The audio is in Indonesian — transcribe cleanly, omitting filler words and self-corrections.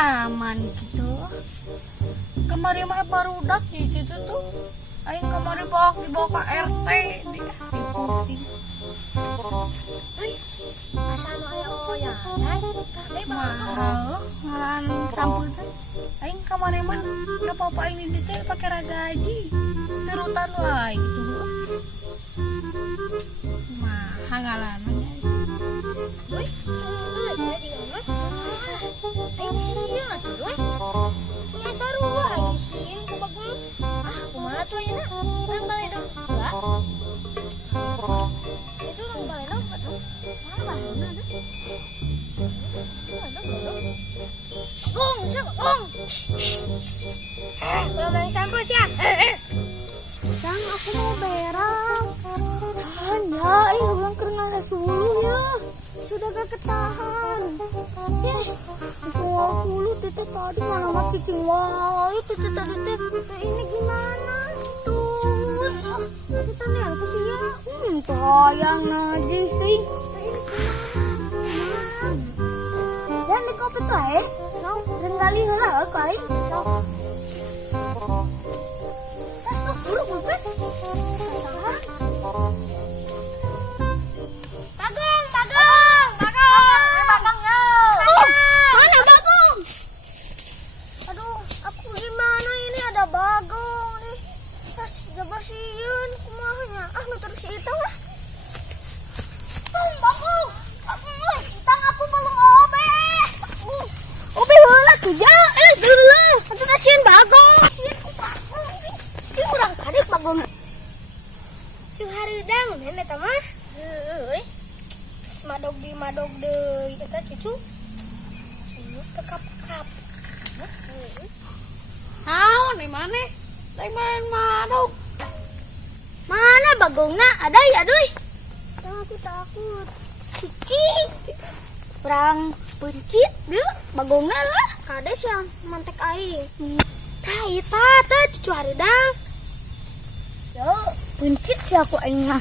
aman gitu. Kemarin mah barudak di situ tuh. Aing kemarin dibawa ke RT di posting. Wih, asal aya oyangan. Teh Mahal ngaran samputan. Aing kemarin mah enggak apa-apa ini teh pakai ragaji. Terutan wae gitu. Mahal ngarannya. Wih, saya di rumah. Aing sieun atuh, weh. Nya sarua aing sieun ku bagul. Kumaha tuh ayeuna? Nang baledog enggak? Itu nang baledog atuh. Mana baledogna teh? Ung. Belum main sampus ya? Kang, aku mau berak. Tahan ya, ulang keringan sulunya. Sudah gak ketahan. Sulu tete tadi mana mah cicing wae tete tadi tete ini gimana tuh? Tete yang sih ya. Sayang najis sih. Dan di kopi tuh so rengali heula kai. So. Tuh buruk banget. Bagong nih pas jabasian kumahanya nu terus itu lah bagong itang aku belum obe heula tuh ja heula atuh nasieun bagong sieun ku bagong ieu urang kadek bagong cing hareudang nen eta mah heueuy madog deui eta cucu kekap-kap Di mana? Dari madog. Mana bagongna? Ada ya, aduy. Aku takut. Cicing. Perang pencit dia bagongna lah. Kades yang mantek air. Tah eta teh cucu hareudang. Yo, pencit sih aku aing mah.